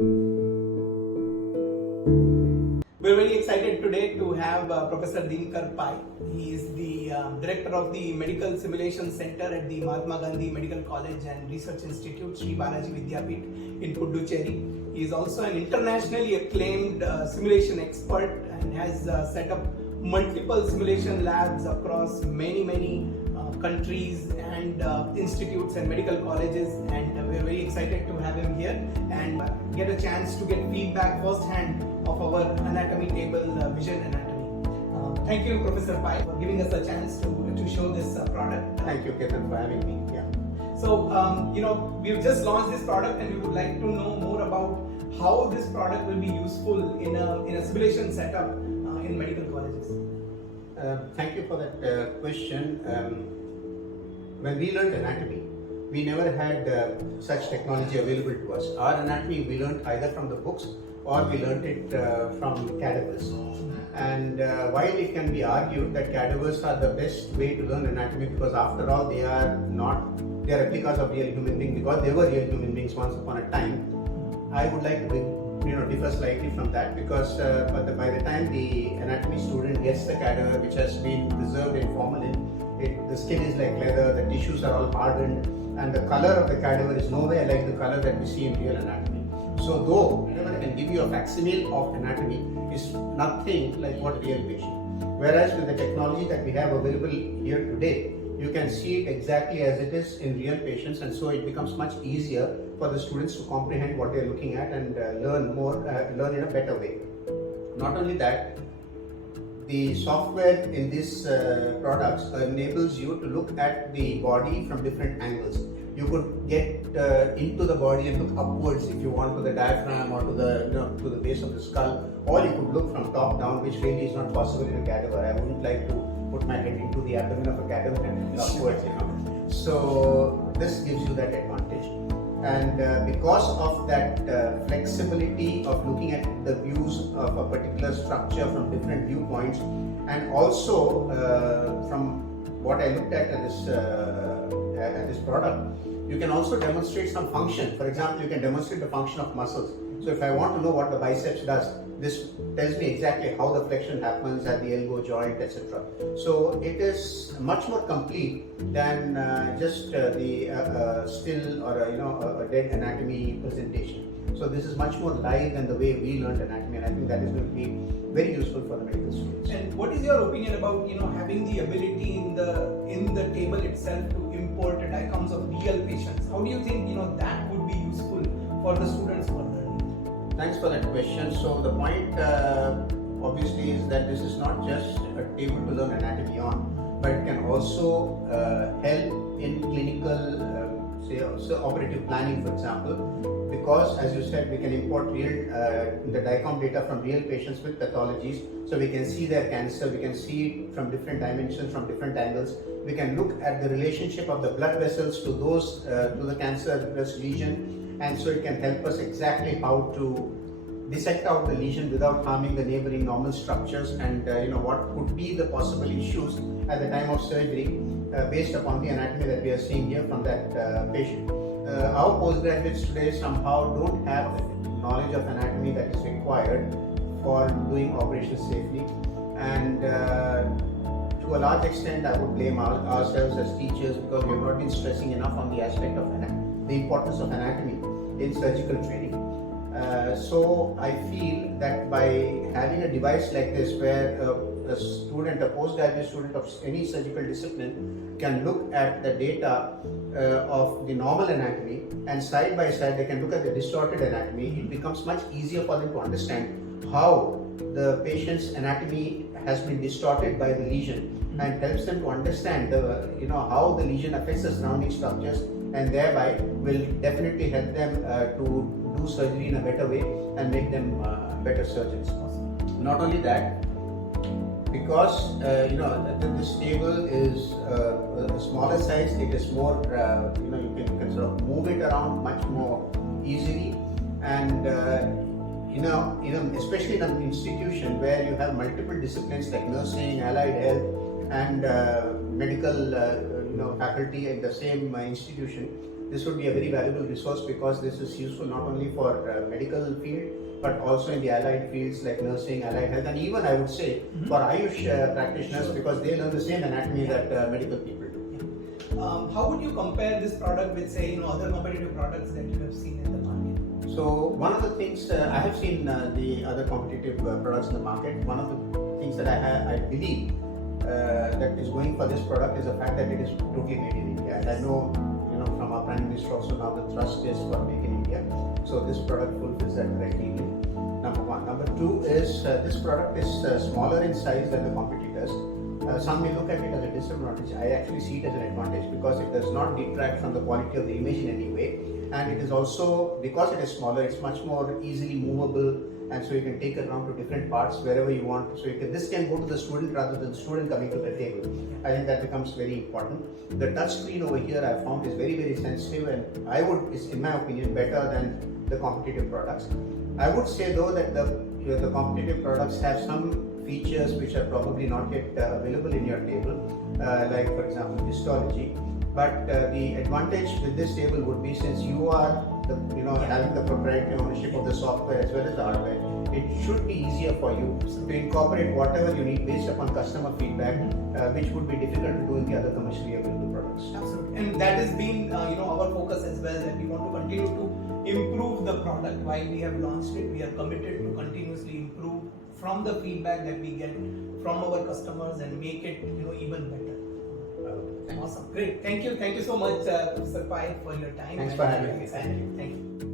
We're very excited today to have Professor Dinker Pai. He is the director of the Medical Simulation Center at the Mahatma Gandhi Medical College and Research Institute, Sri Balaji Vidyapeeth in Puducherry. He is also an internationally acclaimed simulation expert and has set up multiple simulation labs across many countries and institutes and medical colleges, and we're very excited to have him here and get a chance to get feedback firsthand of our anatomy table, vision anatomy. Thank you, Professor Pai, for giving us a chance to show this product. Thank you, Ketan, for having me. Yeah. So, we've just launched this product and we would like to know more about how this product will be useful in a simulation setup in medical colleges. Thank you for that question. When we learned anatomy, we never had such technology available to us. Our anatomy we learned either from the books or we learned it from cadavers. And while it can be argued that cadavers are the best way to learn anatomy, because after all they are replicas of real human beings, because they were real human beings once upon a time. I would like to differ slightly from that, because by the time the anatomy student gets the cadaver which has been preserved in formalin, the skin is like leather, the tissues are all hardened, and the color of the cadaver is nowhere like the color that we see in real anatomy. So though whenever I can give you a facsimile of anatomy, is nothing like what real patient. Whereas with the technology that we have available here today, you can see it exactly as it is in real patients, and so it becomes much easier for the students to comprehend what they are looking at and learn in a better way. Not only that, the software in these products enables you to look at the body from different angles. You could get into the body and look upwards if you want, to the diaphragm or to the base of the skull, or you could look from top down, which really is not possible in a cadaver. I wouldn't like to put my head into the abdomen of a cadaver and look upwards, So this gives you that advantage. And because of that flexibility of looking at the views of a particular structure from different viewpoints, and also from what I looked at this product, you can also demonstrate some function. For example, you can demonstrate the function of muscles. So if I want to know what the biceps does, this tells me exactly how the flexion happens at the elbow joint, etc. So it is much more complete than just the still or a dead anatomy presentation. So this is much more live than the way we learned anatomy, and I think that is going to be very useful for the medical students. And what is your opinion about having the ability in the table itself to import diagrams of real patients? How do you think that would be useful for the students who are learning? Thanks for that question. So the point obviously is that this is not just a table to learn anatomy on, but it can also help in clinical, operative planning, for example, because as you said, we can import the DICOM data from real patients with pathologies, so we can see their cancer, we can see it from different dimensions, from different angles. We can look at the relationship of the blood vessels to the cancerous lesion, and so it can help us exactly how to dissect out the lesion without harming the neighboring normal structures, and what could be the possible issues at the time of surgery based upon the anatomy that we are seeing here from that patient. Our postgraduates today somehow don't have the knowledge of anatomy that is required for doing operations safely, and to a large extent I would blame ourselves as teachers, because we have not been stressing enough on the aspect of the importance of anatomy in surgical training. So I feel that by having a device like this, where a postgraduate student of any surgical discipline can look at the data of the normal anatomy, and side by side they can look at the distorted anatomy, it becomes much easier for them to understand how the patient's anatomy has been distorted by the lesion, and helps them to understand how the lesion affects the surrounding structures, and thereby will definitely help them to do surgery in a better way and make them better surgeons. Not only that, because this table is a smaller size, it is more you can sort of move it around much more easily, and especially in an institution where you have multiple disciplines like nursing, allied health, and medical faculty in the same institution, this would be a very valuable resource because this is useful not only for medical field but also in the allied fields like nursing, allied health, and even I would say for Ayush practitioners because they learn the same anatomy that medical people do. How would you compare this product with, say, other competitive products that you have seen in the market? So one of the things I have seen the other competitive products in the market. One of the things that I believe that is going for this product is the fact that it is totally made in India. And I know, from our Prime Minister also now the thrust is for Make in India. So this product fulfills that criteria. Number one. Number two is this product is smaller in size than the competitors. Some may look at it as a disadvantage. I actually see it as an advantage because it does not detract from the quality of the image in any way. And it is also, because it is smaller, it's much more easily movable, and so you can take it around to different parts wherever you want. So this can go to the student rather than the student coming to the table. I think that becomes very important. The touch screen over here I found is very, very sensitive, and is in my opinion better than the competitive products. I would say though that the competitive products have some features which are probably not yet available in your table, like for example histology. But the advantage with this table would be, since you are having the proprietary ownership of the software as well as the hardware, it should be easier for you to incorporate whatever you need based upon customer feedback, which would be difficult to do in the other commercially available products. Absolutely, and that has been our focus as well, that we want to continue to improve the product. While we have launched it, we are committed to continuously improve from the feedback that we get from our customers and make it even better. Awesome, great. Thank you so much, Professor Pai, for your time. Thanks for having me. Thank you.